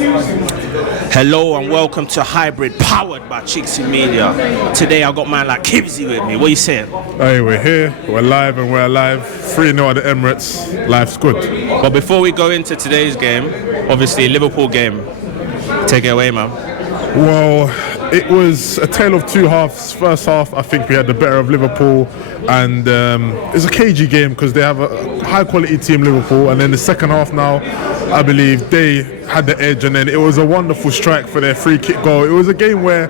Hello and welcome to Hybrid, powered by chinkseyMEDIA. Today I got man like Kivzyy with me. What are you saying? Hey, we're here, we're live and we're alive. 3-0 at the Emirates, life's good. But before we go into today's game, obviously Liverpool game, take it away, man. Well, it was a tale of two halves. First half, I think we had the better of Liverpool, and it's a cagey game because they have a high quality team, Liverpool, and then the second half now, I believe they had the edge, and then it was a wonderful strike for their free kick goal. It was a game where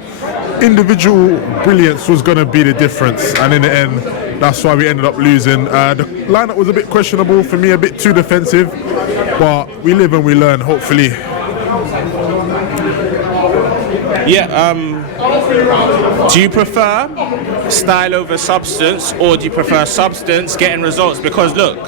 individual brilliance was going to be the difference, and in the end, that's why we ended up losing. The lineup was a bit questionable for me, a bit too defensive, but we live and we learn, hopefully. Yeah, do you prefer style over substance, or do you prefer substance getting results? Because look,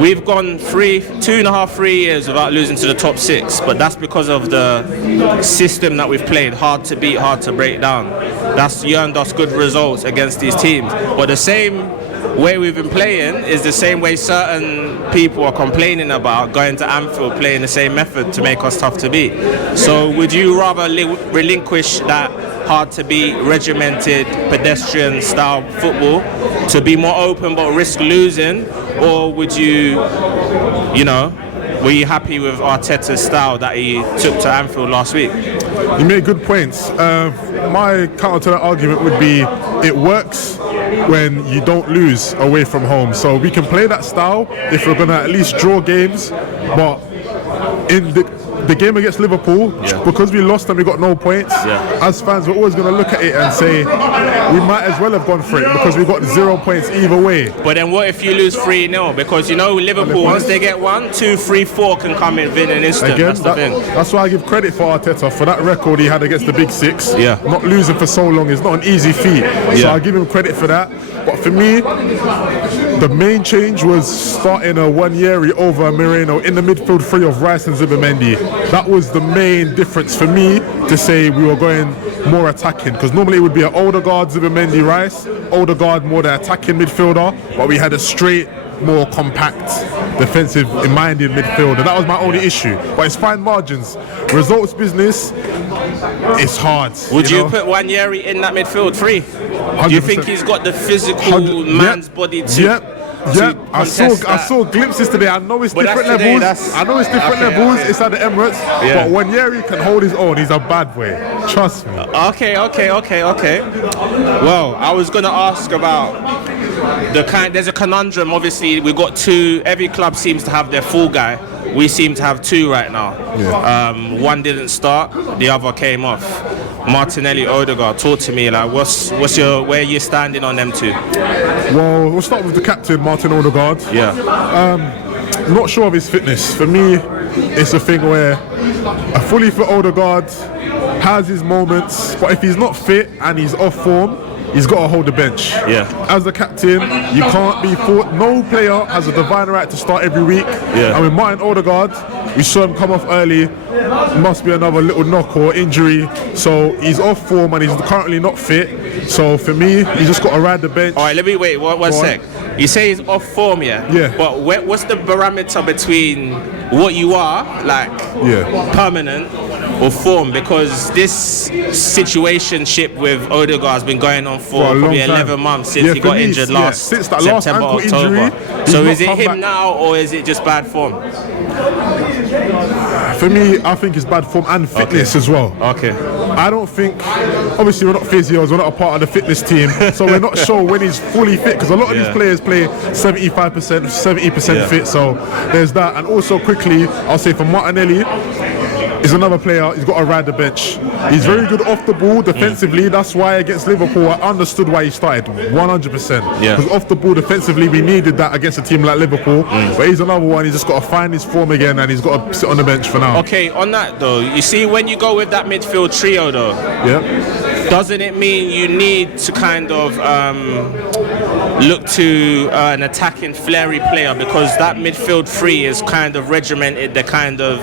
we've gone 2.5-3 years without losing to the top 6, but that's because of the system that we've played, hard to beat, hard to break down. That's earned us good results against these teams. But the same way we've been playing is the same way certain people are complaining about going to Anfield playing the same method to make us tough to beat. So would you rather relinquish that hard to beat, regimented, pedestrian style football to be more open but risk losing, or would you, were you happy with Arteta's style that he took to Anfield last week? You made good points. My counter to that argument would be it works when you don't lose away from home. So we can play that style if we're going to at least draw games, but in the game against Liverpool, because we lost and we got no points, as fans we're always going to look at it and say we might as well have gone for it because we got 0 points either way. But then what if you lose 3-0? Because Liverpool, once they get 1, 2, 3, 4 can come in within an instant. Again, that's why I give credit for Arteta for that record he had against the big 6. Not losing for so long is not an easy feat, so I give him credit for that. But for me, the main change was starting a Nwaneri over Moreno in the midfield three of Rice and Zubimendi. That was the main difference for me to say we were going more attacking, because normally it would be an Odegaard, Zubimendi, Rice. Odegaard more the attacking midfielder, but we had a straight, more compact, defensive-minded midfield, and that was my only issue. But it's fine margins. Results business, it's hard. Would you put Nwaneri in that midfield three? 100%. Do you think he's got the physical man's body to? I saw glimpses today. I know it's different levels. Levels. It's at the Emirates. But Nwaneri can hold his own. He's a bad boy. Trust me. Okay. Well, I was gonna ask about there's a conundrum. Obviously, we got two. Every club seems to have their full guy. We seem to have two right now. One didn't start, the other came off. Martinelli, Odegaard, talk to me. Like, where you standing on them two? Well, we'll start with the captain, Martin Odegaard. Not sure of his fitness. For me, it's a thing where a fully fit Odegaard has his moments, but if he's not fit and he's off form, he's got to hold the bench. As the captain, you can't be fought. No player has a divine right to start every week. And with Martin Odegaard, we saw him come off early. Must be another little knock or injury. So he's off form and he's currently not fit. So for me, he's just got to ride the bench. All right, let me wait one sec. You say he's off form, but what's the barometer between what you are, permanent, or form? Because this situationship with Odegaard has been going on for probably 11 months since he got injured since that September, last October. Injury, so is it him now, or is it just bad form? For me, I think it's bad form and fitness as well. I don't think, obviously we're not physios, we're not a part of the fitness team, so we're not sure when he's fully fit, because a lot of these players play 75%, 70% fit, so there's that. And also quickly, I'll say for Martinelli, is another player, he's got to ride the bench. He's very good off the ball defensively. That's why against Liverpool, I understood why he started 100%. Because off the ball defensively, we needed that against a team like Liverpool. But he's another one, he's just got to find his form again, and he's got to sit on the bench for now. Okay, on that though, you see when you go with that midfield trio though, doesn't it mean you need to kind of look to an attacking, flary player, because that midfield three is kind of regimented. They're kind of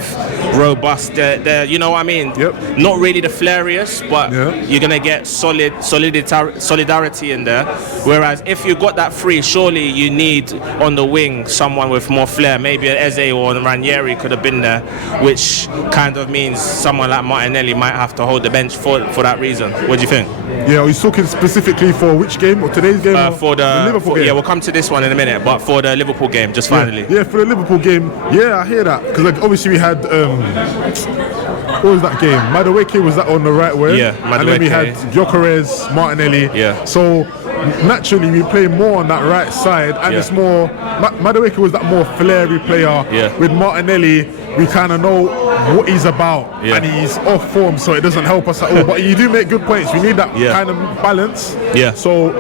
robust. They're you know what I mean? Yep. Not really the flariest, but you're gonna get solidarity in there. Whereas if you got that free, surely you need on the wing someone with more flair. Maybe an Eze or Nwaneri could have been there, which kind of means someone like Martinelli might have to hold the bench for that reason. What do you think? Yeah, he's talking specifically for which game? Or today's game? For the Liverpool game? Yeah, we'll come to this one in a minute, but for the Liverpool game, just finally. Yeah, for the Liverpool game, yeah, I hear that. Because like, obviously we had, what was that game? Madueke was that on the right wing? Yeah, Madueke. And then we had Gyökeres, Martinelli. Yeah. So naturally we play more on that right side, and it's more, Madueke was that more flary player. Yeah. With Martinelli, we kind of know what he's about, and he's off form, so it doesn't help us at all. But you do make good points. We need that kind of balance, so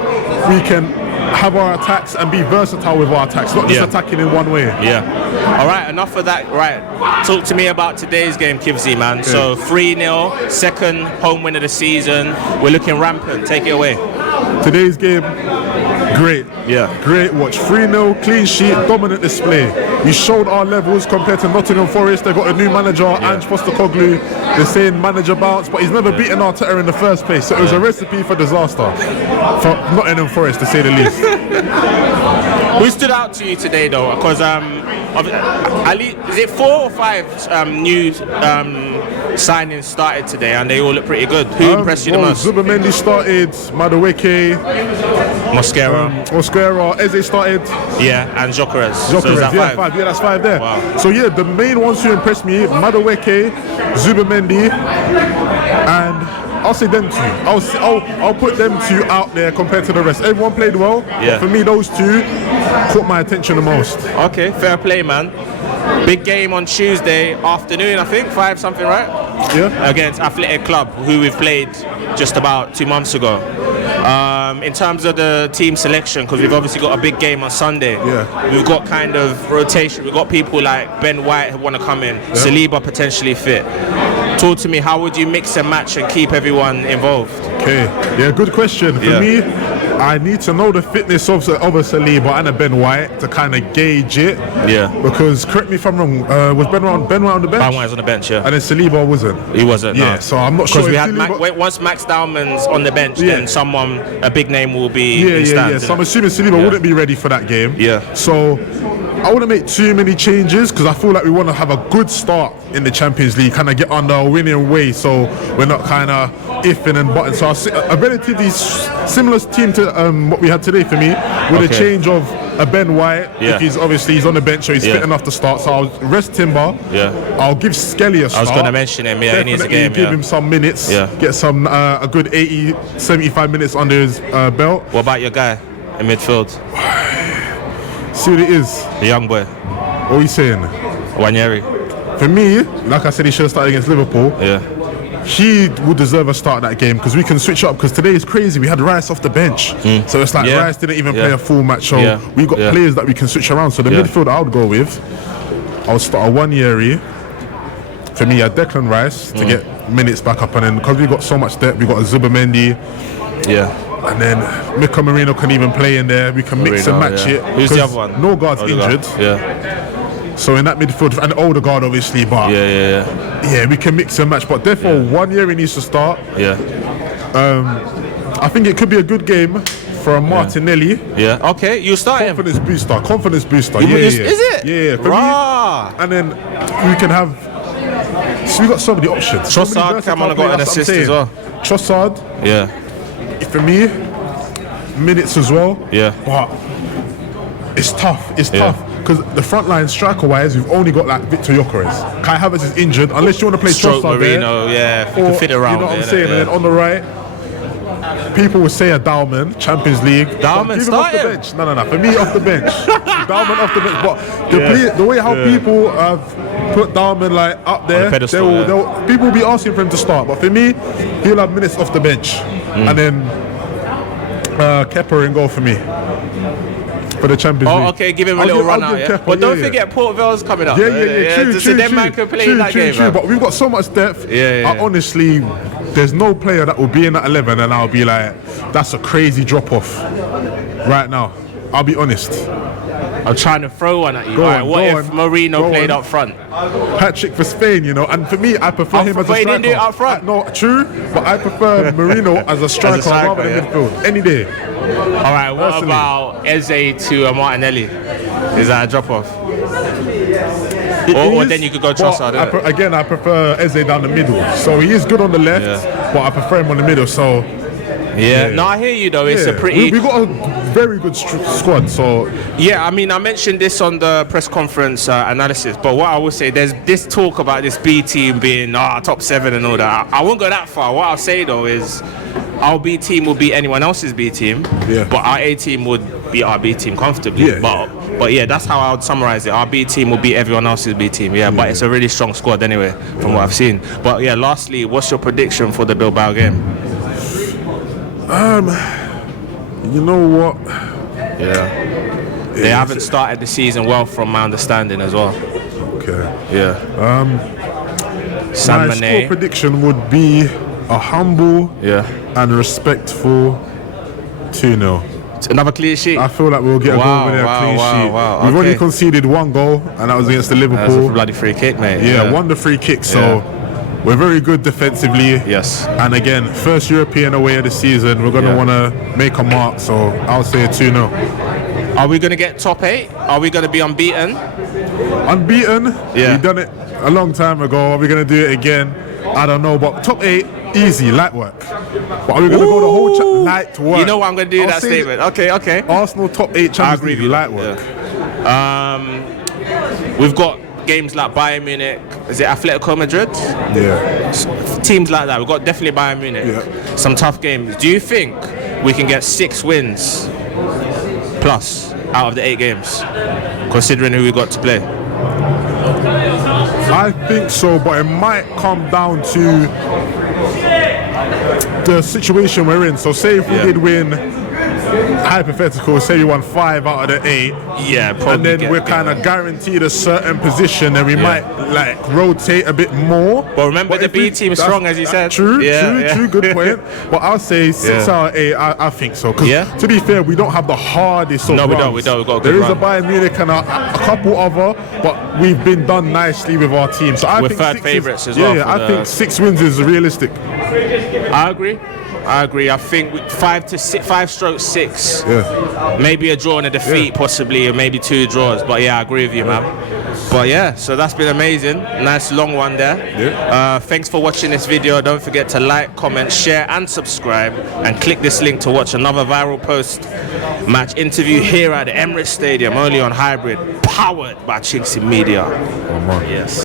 we can have our attacks and be versatile with our attacks, not just attacking in one way. All right, enough of that. Right, talk to me about today's game, Kivzyy, man. So 3-0, second home win of the season. We're looking rampant. Take it away. Today's game, great. Great watch. 3-0, clean sheet, dominant display. We showed our levels compared to Nottingham Forest. They got a new manager, Ange Postecoglou. They're saying manager bounce, but he's never beaten Arteta in the first place. So it was a recipe for disaster for Nottingham Forest, to say the least. Who stood out to you today, though? Because is it 4 or 5 new signings started today, and they all look pretty good? Who impressed you the most? Zubimendi started, Madueke, Mosquera, Eze started. Yeah, and Gyökeres. So is that 5? 5. Yeah, that's 5 there. Wow. So yeah, the main ones who impressed me, Madueke, Zubimendi, and I'll say them two. I'll put them two out there compared to the rest. Everyone played well. Yeah. For me, those two caught my attention the most. Okay, fair play, man. Big game on Tuesday afternoon, I think, 5 something, right? Yeah. Against Athletic Club, who we've played just about 2 months ago. In terms of the team selection, because we've obviously got a big game on Sunday. Yeah. We've got kind of rotation. We've got people like Ben White who want to come in. Saliba potentially fit. Talk to me, how would you mix and match and keep everyone involved? Okay, yeah, good question. For me, I need to know the fitness of a Saliba and a Ben White to kind of gauge it. Yeah. Because, correct me if I'm wrong, was Ben White on the bench? Ben White was on the bench, yeah. And then Saliba wasn't? He wasn't, yeah, no. So I'm not sure. Because we had once Max Dowman's on the bench, then someone, a big name will be in stands. So I'm assuming Saliba wouldn't be ready for that game. Yeah. So I wouldn't make too many changes, because I feel like we want to have a good start in the Champions League, kind of get on the winning way, so we're not kind of iffing and butting. So a relatively similar team to what we had today for me, with a change of a Ben White, if he's obviously on the bench, so he's fit enough to start. So I'll rest Timber. I'll give Skelly a start. I was going to mention him. Yeah, he needs a game. Give him some minutes. Get some a good 80, 75 minutes under his belt. What about your guy in midfield? See what it is. The young boy. What are you saying? Nwaneri. For me, like I said, he should have started against Liverpool. Yeah. He would deserve a start at that game, because we can switch up. Because today is crazy. We had Rice off the bench, so it's like Rice didn't even play a full match. So we got players that we can switch around. So the midfield I would go with, I'll start a Nwaneri. For me, a Declan Rice to get minutes back up, and then because we got so much depth, we got a Zubimendi. Yeah. And then Mikel Marino can even play in there. We can mix and match it. Who's the other one? Odegaard's injured. Yeah. So in that midfield, and Odegaard obviously, but yeah, we can mix and match. But therefore, 1 year he needs to start. Yeah. I think it could be a good game for a Martinelli. Yeah. Okay, you start him. Confidence booster. Is it? Yeah. For me. And then we can have. So we got so many options. Trossard come on and got an assist as well. Trossard. Yeah. For me, minutes as well. Yeah. But it's tough. It's tough. Because the front line striker-wise, we've only got like Victor Gyökeres. Kai Havertz is injured, unless you want to play Trossard Marino, there. You can fit around. You know what I'm saying? And then on the right, people would say a Dowman, Champions League. Dowman, start off the bench. No. For me, off the bench. Dowman off the bench. But the way how people have put Dowman like up there, people will be asking for him to start. But for me, he'll have minutes off the bench. And then Kepa in goal for me. For the Champions League. Oh, okay, give him a little run out, yeah? But don't forget Port Vale's coming up. True. So them man can play in that game, man. But we've got so much depth. I honestly, there's no player that will be in that 11 and I'll be like, that's a crazy drop-off right now. I'll be honest. I'm trying to throw one at you. Go Right, on, what go if on, Marino go played on. up front? Hat-trick for Spain, you know, and for me, I prefer him as a But he striker. didn't do it up front. No, true, but I prefer Marino as a striker, rather than midfield, any day. All right, what Personally. about Eze to a Martinelli? Is that a drop-off? Or then you could go Trossard. Again, I prefer Eze down the middle. So he is good on the left, but I prefer him on the middle. So yeah. No, I hear you though. It's a pretty. We got a very good squad. So yeah, I mean, I mentioned this on the press conference analysis, but what I will say, there's this talk about this B team being top 7 and all that. I won't go that far. What I'll say though is, our B team will beat anyone else's B team, but our A team would beat our B team comfortably. But yeah, that's how I would summarize it. Our B team will beat everyone else's B team. But it's a really strong squad anyway, from what I've seen. But yeah, lastly, what's your prediction for the Bilbao game? you know what? They haven't started the season well, from my understanding as well. Okay. San My Mané. score prediction would be a humble and respectful 2-0. Another clean sheet. I feel like we'll get a goal with a clean sheet. We've only conceded 1 goal, and that was against the Liverpool. That's a bloody free kick, mate. Won the free kick, so we're very good defensively. Yes. And again, first European away of the season, we're going to want to make a mark, so I'll say a 2-0. Are we going to get top 8? Are we going to be unbeaten? Unbeaten? We've done it a long time ago. Are we going to do it again? I don't know, but top 8, easy, light work. But are we going to go the whole light work? You know what I'm going to do that statement. Okay. Arsenal top 8 Champions League, light work. We've got games like Bayern Munich. Is it Atletico Madrid? Teams like that. We've got definitely Bayern Munich. Some tough games. Do you think we can get 6 wins plus out of the 8 games, considering who we got to play? I think so, but it might come down to the situation we're in. So say if we did win, hypothetical, say we won 5 out of the 8, and then we're kind of guaranteed a certain position, and we might like rotate a bit more. But remember, the B team is strong, as you said. True, good point. But I'll say 6 out of 8. I think so. Because to be fair, we don't have the hardest of runs. We don't. We've got a good There is run. a Bayern Munich and a couple other, but we've been done nicely with our team. So we're think third 6 favourites as well. I think 6 wins is realistic. I agree. I think 5-6. Maybe a draw and a defeat, possibly, or maybe 2 draws. But I agree with you, man. But so that's been amazing. Nice long one there. Thanks for watching this video. Don't forget to like, comment, share, and subscribe. And click this link to watch another viral post-match interview here at the Emirates Stadium, only on Hybrid, powered by chinkseyMEDIA. Yes.